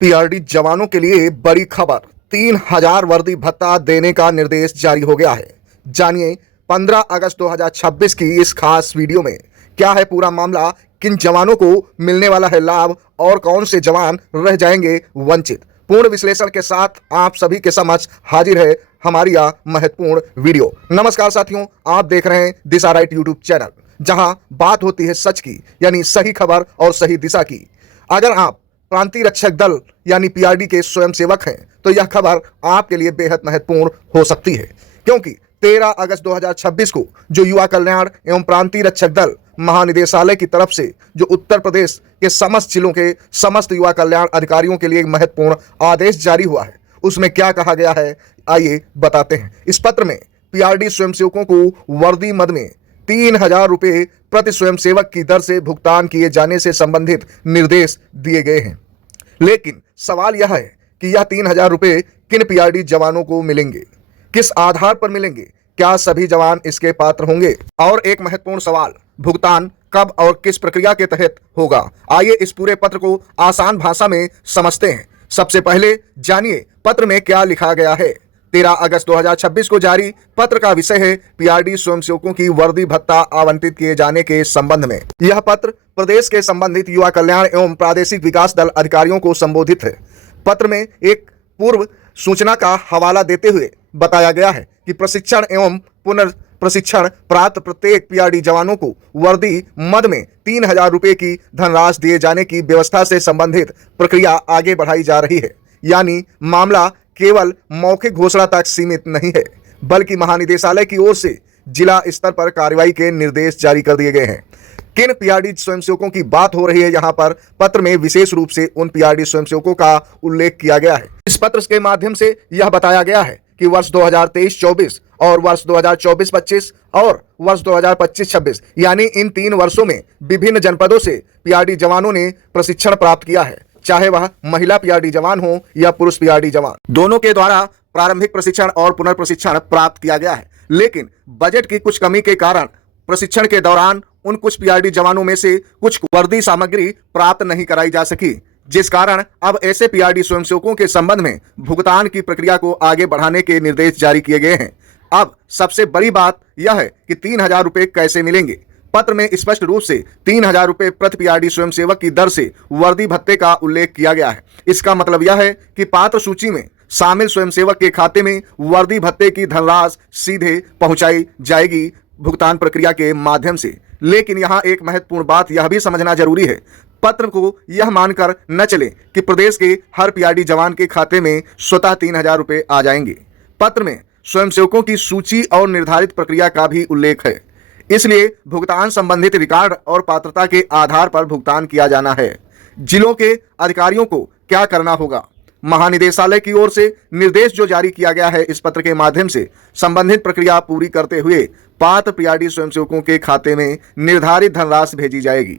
PRD जवानों के लिए बड़ी खबर। 3000 वर्दी भत्ता देने का निर्देश जारी हो गया है। जानिए 15 अगस्त 2026 की इस खास वीडियो में क्या है पूरा मामला, किन जवानों को मिलने वाला है लाभ और कौन से जवान रह जाएंगे वंचित। पूर्ण विश्लेषण के साथ आप सभी के समक्ष हाजिर है हमारी यह महत्वपूर्ण वीडियो। नमस्कार साथियों, आप देख रहे हैं दिशा राइट यूट्यूब चैनल, जहां बात होती है सच की, यानी सही खबर और सही दिशा की। अगर आप प्रांतीय रक्षक दल यानी पीआरडी के स्वयंसेवक हैं तो यह खबर आपके लिए बेहद महत्वपूर्ण हो सकती है, क्योंकि 13 अगस्त 2026 को जो युवा कल्याण एवं प्रांतीय रक्षक दल महानिदेशालय की तरफ से जो उत्तर प्रदेश के समस्त जिलों के समस्त युवा कल्याण अधिकारियों के लिए एक महत्वपूर्ण आदेश जारी हुआ है, उसमें क्या कहा गया है आइए बताते हैं। इस पत्र में पीआरडी स्वयंसेवकों को वर्दी मद में 3000 रुपये प्रति स्वयंसेवक की दर से भुगतान किए जाने से संबंधित निर्देश दिए गए हैं। लेकिन सवाल यह है कि यह 3000 रुपये किन पीआरडी जवानों को मिलेंगे, किस आधार पर मिलेंगे, क्या सभी जवान इसके पात्र होंगे? और एक महत्वपूर्ण सवाल, भुगतान कब और किस प्रक्रिया के तहत होगा? आइए इस पूरे पत्र को आसान भाषा में समझते हैं। सबसे पहले जानिए पत्र में क्या लिखा गया है। 13 अगस्त 2026 को जारी पत्र का विषय है पीआरडी स्वयंसेवकों की वर्दी भत्ता आवंटित किए जाने के संबंध में। यह पत्र प्रदेश के संबंधित युवा कल्याण एवं प्रादेशिक विकास दल अधिकारियों को संबोधित है। पत्र में एक पूर्व सूचना का हवाला देते हुए बताया गया है कि प्रशिक्षण एवं पुनर्प्रशिक्षण प्राप्त प्रत्येक पीआरडी जवानों को वर्दी मद में 3000 रुपये की धनराशि दिए जाने की व्यवस्था से संबंधित प्रक्रिया आगे बढ़ाई जा रही है। यानी मामला केवल मौखिक घोषणा तक सीमित नहीं है, बल्कि महानिदेशालय की ओर से जिला स्तर पर कार्रवाई के निर्देश जारी कर दिए गए हैं। किन पीआरडी स्वयंसेवकों की बात हो रही है, यहाँ पर पत्र में विशेष रूप से उन पीआरडी स्वयंसेवकों का उल्लेख किया गया है। इस पत्र के माध्यम से यह बताया गया है कि वर्ष 2023-24 और वर्ष 2024-25 और वर्ष 2025-26 यानी इन 3 वर्षों में विभिन्न जनपदों से पीआरडी जवानों ने प्रशिक्षण प्राप्त किया है, चाहे वह महिला पीआरडी जवान हो या पुरुष पीआरडी जवान। दोनों के द्वारा प्रारंभिक प्रशिक्षण और पुनर्प्रशिक्षण प्राप्त किया गया है। लेकिन बजट की कुछ कमी के कारण प्रशिक्षण के दौरान उन कुछ पीआरडी जवानों में से कुछ वर्दी सामग्री प्राप्त नहीं कराई जा सकी, जिस कारण अब ऐसे पीआरडी स्वयंसेवकों के संबंध में भुगतान की प्रक्रिया को आगे बढ़ाने के निर्देश जारी किए गए हैं। अब सबसे बड़ी बात यह है कि 3000 रुपये कैसे मिलेंगे। पत्र में स्पष्ट रूप से 3000 रुपये प्रति पीआरडी स्वयंसेवक की दर से वर्दी भत्ते का उल्लेख किया गया है। इसका मतलब यह है कि पात्र सूची में शामिल स्वयंसेवक के खाते में वर्दी भत्ते की धनराशि सीधे पहुंचाई जाएगी भुगतान प्रक्रिया के माध्यम से। लेकिन यहाँ एक महत्वपूर्ण बात यह भी समझना जरूरी है, पत्र को यह मानकर न चले कि प्रदेश के हर पीआरडी जवान के खाते में स्वतः 3000 रुपये आ जाएंगे। पत्र में स्वयंसेवकों की सूची और निर्धारित प्रक्रिया का भी उल्लेख है, इसलिए भुगतान संबंधित रिकॉर्ड और पात्रता के आधार पर भुगतान किया जाना है। जिलों के अधिकारियों को क्या करना होगा? महानिदेशालय की ओर से निर्देश जो जारी किया गया है, इस पत्र के माध्यम से संबंधित प्रक्रिया पूरी करते हुए पात्र पीआरडी स्वयंसेवकों के खाते में निर्धारित धनराशि भेजी जाएगी।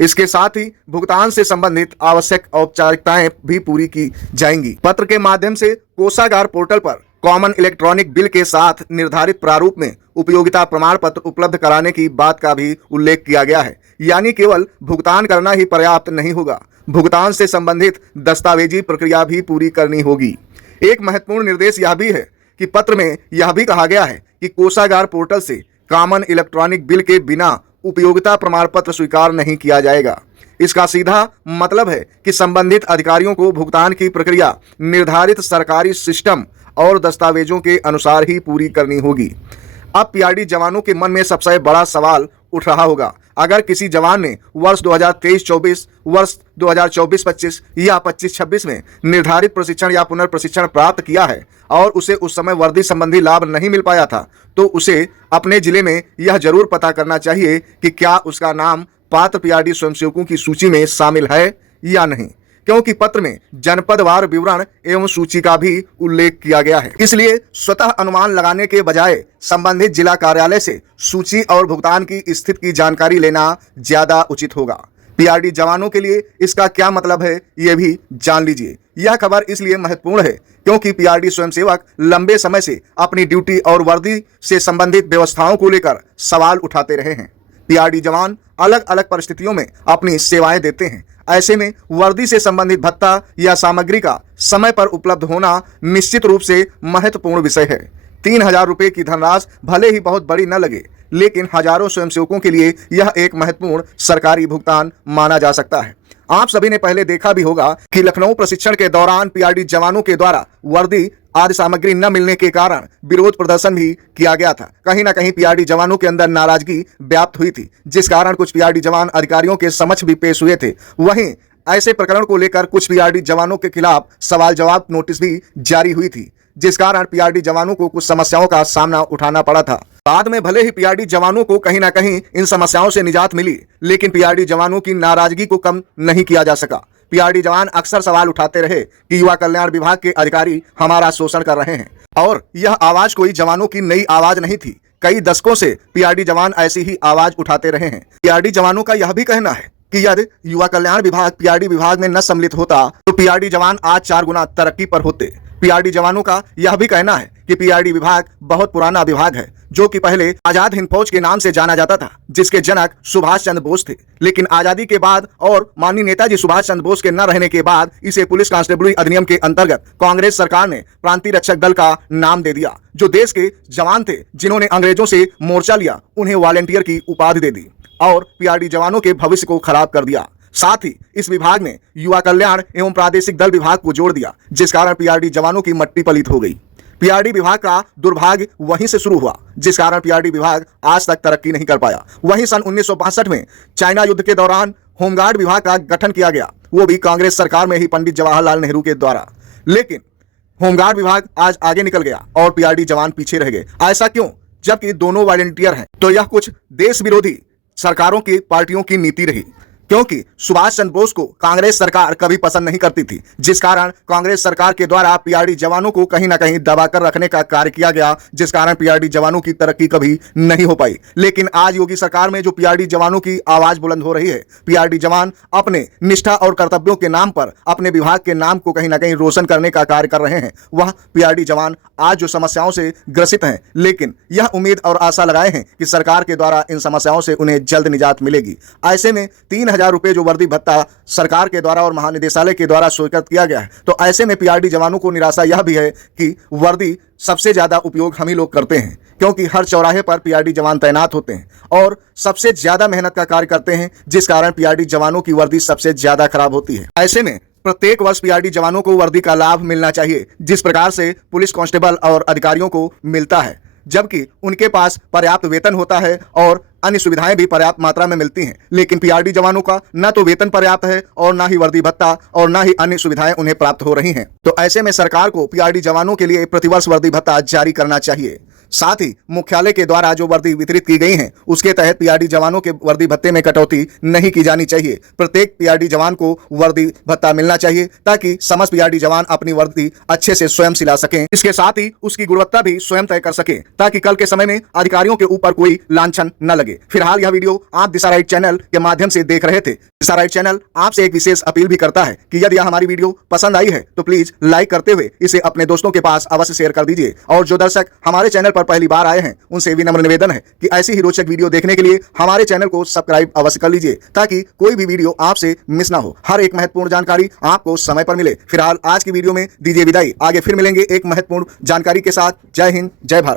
इसके साथ ही भुगतान से संबंधित आवश्यक औपचारिकताएं भी पूरी की जाएंगी। पत्र के माध्यम से कोषागार पोर्टल पर कॉमन इलेक्ट्रॉनिक बिल के साथ निर्धारित प्रारूप में उपयोगिता प्रमाण पत्र उपलब्ध कराने की बात का भी उल्लेख किया गया है। यानी केवल भुगतान करना ही पर्याप्त नहीं होगा, भुगतान से संबंधित दस्तावेजी प्रक्रिया भी पूरी करनी होगी। एक महत्वपूर्ण निर्देश यह भी है कि पत्र में यह भी कहा गया है कि कोषागार पोर्टल से कॉमन इलेक्ट्रॉनिक बिल के बिना उपयोगिता प्रमाण पत्र स्वीकार नहीं किया जाएगा। इसका सीधा मतलब है कि संबंधित अधिकारियों को भुगतान की प्रक्रिया निर्धारित सरकारी सिस्टम और दस्तावेजों के अनुसार ही पूरी करनी होगी। अब पीआरडी जवानों के मन में सबसे बड़ा सवाल उठ रहा होगा, अगर किसी जवान ने वर्ष 2023-24, वर्ष 2024-25 या 25-26 में निर्धारित प्रशिक्षण या पुनर्प्रशिक्षण प्राप्त किया है और उसे उस समय वर्दी संबंधी लाभ नहीं मिल पाया था, तो उसे अपने जिले में यह जरूर पता करना चाहिए कि क्या उसका नाम पात्र पीआरडी स्वयंसेवकों की सूची में शामिल है या नहीं, क्योंकि पत्र में जनपदवार विवरण एवं सूची का भी उल्लेख किया गया है। इसलिए स्वतः अनुमान लगाने के बजाय संबंधित जिला कार्यालय से सूची और भुगतान की स्थिति की जानकारी लेना ज्यादा उचित होगा। पीआरडी जवानों के लिए इसका क्या मतलब है, ये भी जान लीजिए। यह खबर इसलिए महत्वपूर्ण है क्योंकि पीआरडी स्वयंसेवक लंबे समय से अपनी ड्यूटी और वर्दी से संबंधित व्यवस्थाओं को लेकर सवाल उठाते रहे हैं। पीआरडी जवान अलग अलग परिस्थितियों में अपनी सेवाएं देते हैं। ऐसे में वर्दी से संबंधित भत्ता या सामग्री का समय पर उपलब्ध होना निश्चित रूप से महत्वपूर्ण विषय है। 3,000 रुपये की धनराशि भले ही बहुत बड़ी न लगे, लेकिन हजारों स्वयंसेवकों के लिए यह एक महत्वपूर्ण सरकारी भुगतान माना जा सकता है। आप सभी ने पहले देखा भी होगा कि लखनऊ प्रशिक्षण के दौरान पीआरडी जवानों के द्वारा वर्दी आदि सामग्री न मिलने के कारण विरोध प्रदर्शन भी किया गया था। कहीं ना कहीं पीआरडी जवानों के अंदर नाराजगी व्याप्त हुई थी, जिस कारण कुछ पीआरडी जवान अधिकारियों के समक्ष भी पेश हुए थे। वहीं ऐसे प्रकरण को लेकर कुछ पीआरडी जवानों के खिलाफ सवाल जवाब नोटिस भी जारी हुई थी, जिस कारण पीआरडी जवानों को कुछ समस्याओं का सामना उठाना पड़ा था। बाद में भले ही पीआरडी जवानों को कहीं ना कहीं इन समस्याओं से निजात मिली, लेकिन पीआरडी जवानों की नाराजगी को कम नहीं किया जा सका। पीआरडी जवान अक्सर सवाल उठाते रहे कि युवा कल्याण विभाग के अधिकारी हमारा शोषण कर रहे हैं, और यह आवाज कोई जवानों की नई आवाज नहीं थी। कई दशकों से पीआरडी जवान ऐसी ही आवाज उठाते रहे हैं। पीआरडी जवानों का यह भी कहना है कि यदि युवा कल्याण विभाग पीआरडी विभाग में न सम्मिलित होता तो पीआरडी जवान आज 4 गुना तरक्की पर होते। पीआरडी जवानों का यह भी कहना है कि पीआरडी विभाग बहुत पुराना विभाग है, जो कि पहले आजाद हिंद फौज के नाम से जाना जाता था, जिसके जनक सुभाष चंद्र बोस थे। लेकिन आजादी के बाद और माननीय नेताजी सुभाष चंद्र बोस के न रहने के बाद इसे पुलिस कांस्टेबली अधिनियम के अंतर्गत कांग्रेस सरकार ने प्रांतीय रक्षक दल का नाम दे दिया। जो देश के जवान थे जिन्होंने अंग्रेजों से मोर्चा लिया, उन्हें वॉलंटियर की उपाधि दे दी और पीआरडी जवानों के भविष्य को खराब कर दिया। साथ ही इस विभाग में युवा कल्याण एवं प्रादेशिक दल विभाग को जोड़ दिया, जिस कारण पीआरडी जवानों की मट्टी पलीत हो गई। पीआरडी विभाग का दुर्भाग्य वहीं से शुरू हुआ, जिस कारण पीआरडी विभाग आज तक तरक्की नहीं कर पाया। वहीं सन 1962 में चाइना युद्ध के दौरान होमगार्ड विभाग का गठन किया गया, वो भी कांग्रेस सरकार में ही पंडित जवाहरलाल नेहरू के द्वारा। लेकिन होमगार्ड विभाग आज आगे निकल गया और पीआरडी जवान पीछे रह गए। ऐसा क्यों, जबकि दोनों वॉलंटियर हैं? तो यह कुछ देश विरोधी सरकारों की पार्टियों की नीति रही, क्योंकि सुभाष चंद्र बोस को कांग्रेस सरकार कभी पसंद नहीं करती थी, जिस कारण कांग्रेस सरकार के द्वारा पीआरडी जवानों को कहीं ना कहीं दबाकर रखने का कार्य किया गया, जिस कारण पीआरडी जवानों की तरक्की कभी नहीं हो पाई। लेकिन आज योगी सरकार में जो पीआरडी जवानों की आवाज बुलंद हो रही है, पीआरडी जवान अपने निष्ठा और कर्तव्यों के नाम पर अपने विभाग के नाम को कहीं ना कहीं रोशन करने का कार्य कर रहे हैं। वह पीआरडी जवान आज जो समस्याओं से ग्रसित हैं, लेकिन यह उम्मीद और आशा लगाए हैं कि सरकार के द्वारा इन समस्याओं से उन्हें जल्द निजात मिलेगी। ऐसे में 3,000 रुपये जो वर्दी भत्ता सरकार के द्वारा और महानिदेशालय के द्वारा स्वीकृत किया गया है, तो ऐसे में पीआरडी जवानों को निराशा यह भी है कि वर्दी सबसे ज्यादा उपयोग हम ही लोग करते हैं, क्योंकि हर चौराहे पर पीआरडी जवान तैनात होते हैं और सबसे ज्यादा मेहनत का कार्य करते हैं, जिस कारण पीआरडी जवानों की वर्दी सबसे ज्यादा खराब होती है। ऐसे में प्रत्येक वर्ष पीआरडी जवानों को वर्दी का लाभ मिलना चाहिए, जिस प्रकार से पुलिस कांस्टेबल और अधिकारियों को मिलता है, जबकि उनके पास पर्याप्त वेतन होता है और अन्य सुविधाएं भी पर्याप्त मात्रा में मिलती हैं। लेकिन पीआरडी जवानों का न तो वेतन पर्याप्त है और न ही वर्दी भत्ता और न ही अन्य सुविधाएं उन्हें प्राप्त हो रही हैं। तो ऐसे में सरकार को पीआरडी जवानों के लिए प्रतिवर्ष वर्दी भत्ता जारी करना चाहिए। साथ ही मुख्यालय के द्वारा जो वर्दी वितरित की गई है, उसके तहत पीआरडी जवानों के वर्दी भत्ते में कटौती नहीं की जानी चाहिए। प्रत्येक पीआरडी जवान को वर्दी भत्ता मिलना चाहिए, ताकि समस्त पीआरडी जवान अपनी वर्दी अच्छे से स्वयं सिला सकें। इसके साथ ही उसकी गुणवत्ता भी स्वयं तय कर सकें, ताकि कल के समय में अधिकारियों के ऊपर कोई लांछन न लगे। फिलहाल यह वीडियो आप दिशा राइट चैनल के माध्यम से देख रहे थे। दिशा राइट चैनल आपसे एक विशेष अपील भी करता है कि यदि हमारी वीडियो पसंद आई है तो प्लीज लाइक करते हुए इसे अपने दोस्तों के पास अवश्य शेयर कर दीजिए। और जो दर्शक हमारे चैनल पर पहली बार आए हैं, उनसे विनम्र निवेदन है कि ऐसी ही रोचक वीडियो देखने के लिए हमारे चैनल को सब्सक्राइब अवश्य कर लीजिए, ताकि कोई भी वीडियो आपसे मिस ना हो। हर एक महत्वपूर्ण जानकारी आपको समय पर मिले। फिलहाल आज की वीडियो में दीजिए विदाई। आगे फिर मिलेंगे एक महत्वपूर्ण जानकारी के साथ। जय हिंद, जय भारत।